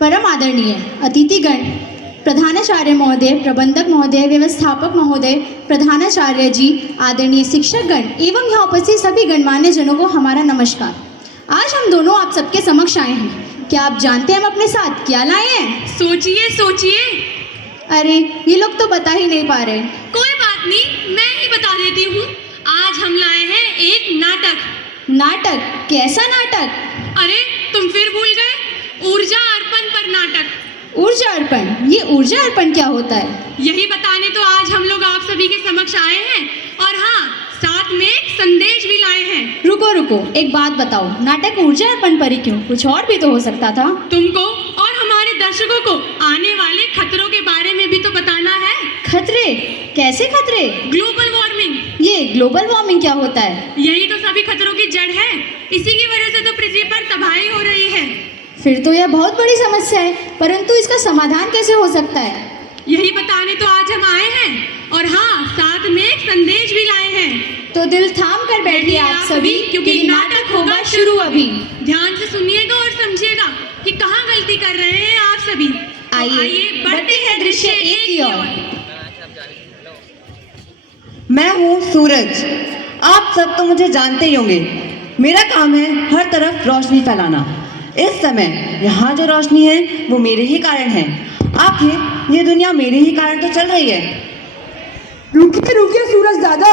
परम आदरणीय अतिथिगण, प्रधानाचार्य महोदय, प्रबंधक महोदय, व्यवस्थापक महोदय, प्रधानाचार्य जी, आदरणीय शिक्षकगण एवं यहाँ उपस्थित सभी गणमान्य जनों को हमारा नमस्कार। आज हम दोनों आप सबके समक्ष आए हैं। क्या आप जानते हैं हम अपने साथ क्या लाए हैं? सोचिए सोचिए। अरे ये लोग तो बता ही नहीं पा रहे। कोई बात नहीं, मैं ही बता देती हूँ। आज हम लाए हैं एक नाटक। नाटक? कैसा नाटक? अरे तुम फिर भूल गए, ऊर्जा अर्पण पर नाटक। ऊर्जा अर्पण? ये ऊर्जा अर्पण क्या होता है? यही बताने तो आज हम लोग आप सभी के समक्ष आए हैं, और हाँ, साथ में एक संदेश भी लाए हैं। रुको रुको, एक बात बताओ, नाटक ऊर्जा अर्पण पर ही क्यों? कुछ और भी तो हो सकता था। तुमको और हमारे दर्शकों को आने वाले खतरों के बारे में भी तो बताना है। खतरे? कैसे खतरे? Global warming. ये ग्लोबल वार्मिंग क्या होता है? यही तो सभी खतरों की जड़ है। इसी की वजह से तो पृथ्वी पर तबाही हो रही है। फिर तो यह बहुत बड़ी समस्या है, परंतु इसका समाधान कैसे हो सकता है? यही बताने तो आज हम आए हैं, और हाँ, साथ में एक संदेश भी लाए हैं। तो दिल थाम कर बैठिए आप सभी, क्योंकि नाटक होगा शुरू अभी। ध्यान से सुनिएगा और समझिएगा कि कहाँ गलती कर रहे हैं आप सभी। आइए बढ़ते हैं दृश्य एक की ओर। मैं हूँ सूरज। आप सब तो मुझे जानते ही होंगे। मेरा काम है हर तरफ रोशनी फैलाना। इस समय यहाँ जो रोशनी है वो मेरे ही कारण है। आखिर ये दुनिया मेरे ही कारण तो चल रही है। रुकिए रुकिए सूरज दादा,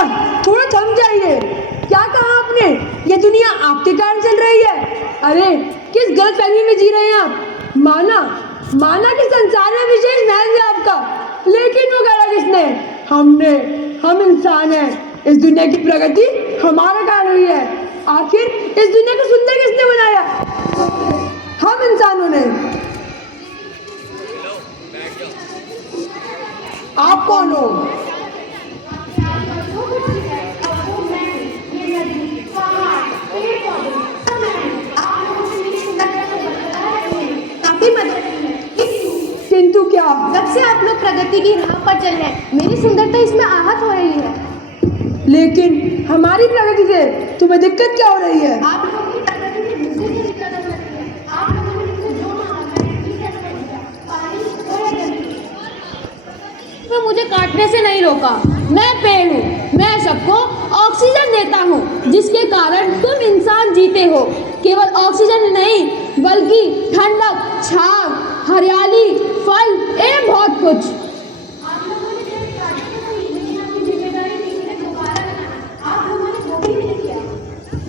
थोड़ा थम जाइए। क्या कहा आपने? ये दुनिया आपके कारण चल रही है? अरे किस गलतफहमी में जी रहे हैं आप? माना कि संसार में विशेष महल है आपका, लेकिन वो करा किसने? हम इंसान हैं। इस दुनिया की प्रगति हमारा कारण हुई है। आखिर इस दुनिया को सुंदर किसने बनाया? हम इंसानों ने। आप कौन हो? किंतु क्या? कब से आप लोग प्रगति की राह पर चल रहे हैं? मेरी सुंदरता इसमें आहत हो रही है। लेकिन हमारी प्रगति से तुम्हें दिक्कत क्या हो रही है? आप लोगों की प्रगति से मुझे भी दिक्कत हो रही है। आप लोगों ने मुझे जो मांगा मैंने ठीक है समझ लिया। तो मुझे काटने से नहीं रोका। मैं पेड़ हूँ, मैं सबको ऑक्सीजन देता हूँ, जिसके कारण तुम इंसान जीते हो। केवल ऑक्सीजन नहीं, बल्कि ठंडक, छांव, हरियाली, फल एवं बहुत कुछ।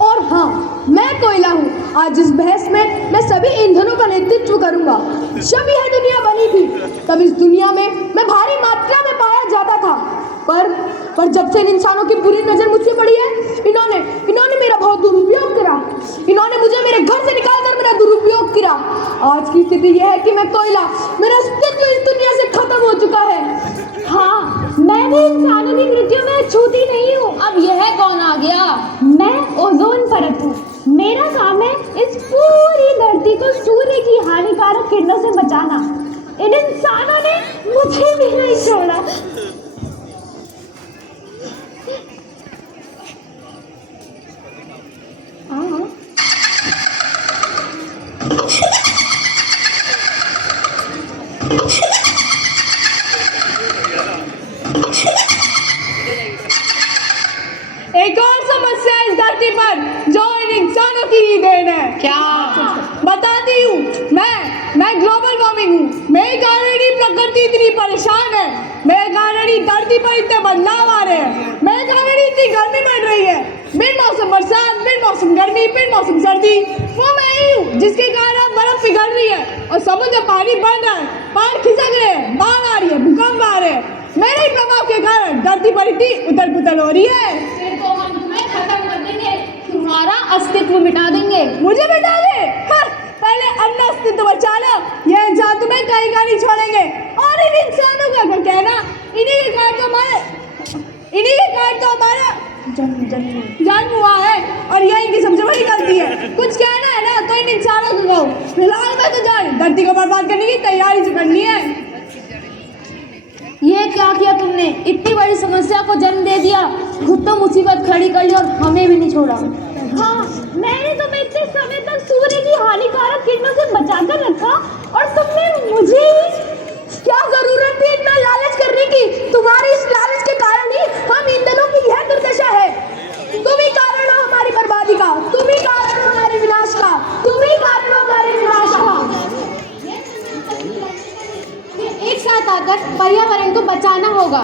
और हाँ, मैं कोयला हूँ। आज इस बहस में मैं सभी ईंधनों का नेतृत्व करूंगा। जब यह दुनिया बनी थी, तब इस दुनिया में मैं भारी मात्रा में पाया जाता था, पर जब से इन इंसानों की बुरी नजर मुझ पे पड़ी है, इन्होंने मेरा बहुत दुरुपयोग करा। इन्होंने मुझे मेरे घर से निकालकर मेरा दुरुपयोग किया। आज की स्थिति यह है कि मैं कोयला, मेरा अस्तित्व इस दुनिया से खत्म हो चुका है। हाँ, मैं भी इंसानों की कृत्यों में छूती नहीं हूँ। अब यह कौन आ गया? मैं ओजोन परत हूँ। मेरा काम है इस पूरी धरती को सूर्य की हानिकारक किरणों से बचाना। इन इंसानों ने मुझे भी नहीं छोड़ा। एक और समस्या इस धरती पर जो इन इंसानों की ही देन है। क्या? बताती हूँ। मैं ग्लोबल वार्मिंग हूँ। मेरे कारण ही प्रकृति इतनी परेशान है। मेरे कारण ही धरती पर इतने बदलाव आ रहे हैं। मेरे कारण ही इतनी गर्मी बढ़ रही है। बिन मौसम बरसात, बिन मौसम गर्मी, बिन मौसम सर्दी। वो मैं ही हूँ जिसके कारण बर्फ पिघल रही है और समुद्र पानी बढ़ रहा है, पहाड़ खिसक रहे हैं, बाढ़ आ रही है, भूकंप आ रहे हैं। मेरे ही प्रभाव के कारण धरती पर इतनी उथल पुथल हो रही है। फिर तो हम तुम्हें खत्म कर देंगे, तुम्हारा अस्तित्व मिटा देंगे। मुझे मिटा दे? पहले अपना अस्तित्व बचा लो। ये इंसान तुम्हें कहीं का नहीं छोड़ेंगे। और इन इंसानों का क्या कहना? इन्हीं के कारण तो हमारा जन्म हुआ है, और यह इनकी सबसे बड़ी गलती है। कुछ कहना है ना तो इन इंसानों को कहो। फिलहाल मैं तो जान धरती को बर्बाद करने की तैयारी से करनी है। ये क्या किया तुमने? इतनी बड़ी समस्या को जन्म दे दिया, खुद तो मुसीबत खड़ी कर ली और हमें भी नहीं छोड़ा। हाँ, मैंने तुम्हें इतने समय तक सूर्य की हानिकारक किरणों से बचाकर रखा, और तुमने उत्पत्ति का, तुम ही कारण हो मेरे विनाश का, तुम ही कारण हो मेरे विनाश का। एक साथ आकर पर्यावरण को बचाना होगा।